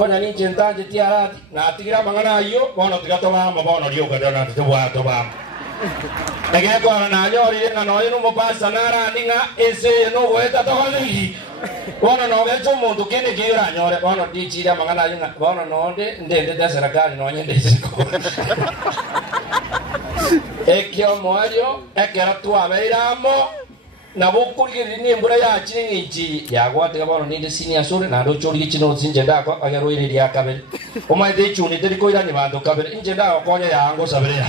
konya ni chentaje tiarati na atigira mangana iyo bono tigatoba mabono rio kadana tubwa toba ege ko na nyori na no ino mo pasa nara ninga ese no goeta to hali bono no gecho mundu kene gira nyore bono dichira mangana yinga bono no ndende da serikali no nyende siko ekyo moyo ekera tu abeiramo na bukurigiri ni mbura ya chiringi yagwatega bono ninde senior sore na ndo chori chino sinje ndako agaroire ya kabere omaide chuni teri koira ni bando kabere inje ndako konya yango sabere ya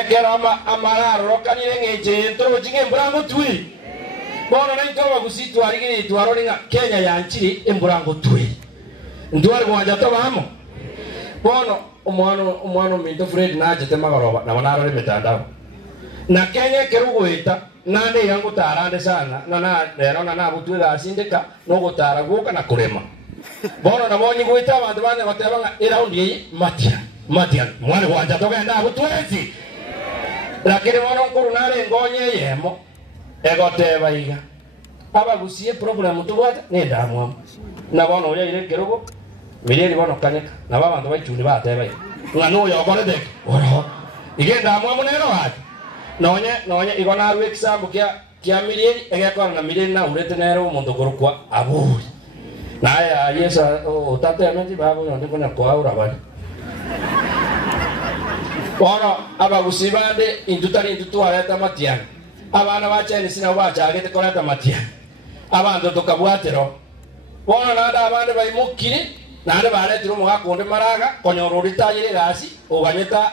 ekera amara rokanire ngeje ntoro jinge mbrango tui bono na itoba gusitu arigiri twaroringa Kenya ya nchiri embrango tui ndwari gwanja to bamo bono umwano minto Fred na jete magaroba na banarore metandao na Kenya kerugoita nane yangu tarande sana na lero na butwira asindika no gutara guka na kurema bono na bonyi goita abantu bane batebanga iraundi yi matian mwana wanja togenda butwezi lakini bono nkuru nare ngonye yemo egoteba iga abagusie problem tubwata ne ndamwa na bono uri ile kerugo miliyoni bono kanyeka na babantu bachundi bateba ngano yogore dek oro igenda amwa munero hati nonye igona arwe kisambu kia miliyoni egekora na miliyoni na urete nero umuntu gorukwa aburi naye yesa utate amenti babo yonde kona kwa urabani ora abagusibande indutari indutu areta matiana abana bachene sina bachagete koreta matiana abando tokabwatero bona nada abande bayimukire nade baretiro mugakonde maraga konyororita yire gasi oganyeta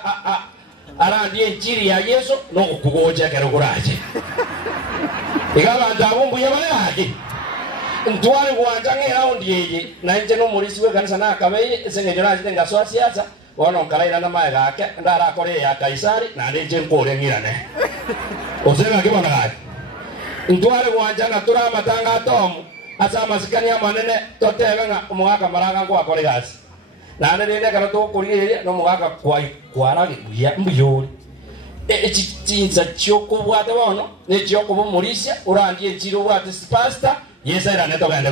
arandie nchiri ya Yesu no kugoja keruguraje igaba ndabumbu yabayaje ntwari gwanjange raundi yeye na nje no murisi we kanisa na akabe sengenjera zitenga so siasa wono kalaira na maega yake ndara kore ya Kaisari na nje nkore ngirane osema kibona gaje ntwari gwanjanga turamatanga tomu asa masikania manene totebenga umwaka maraga ngo akore gasi nane rende kana to kuriye no mugaka kwarage buya mbuyori echitinza choko bwate bono ne choko bumurisha urandie chiro bwate pasta yesa era neto gande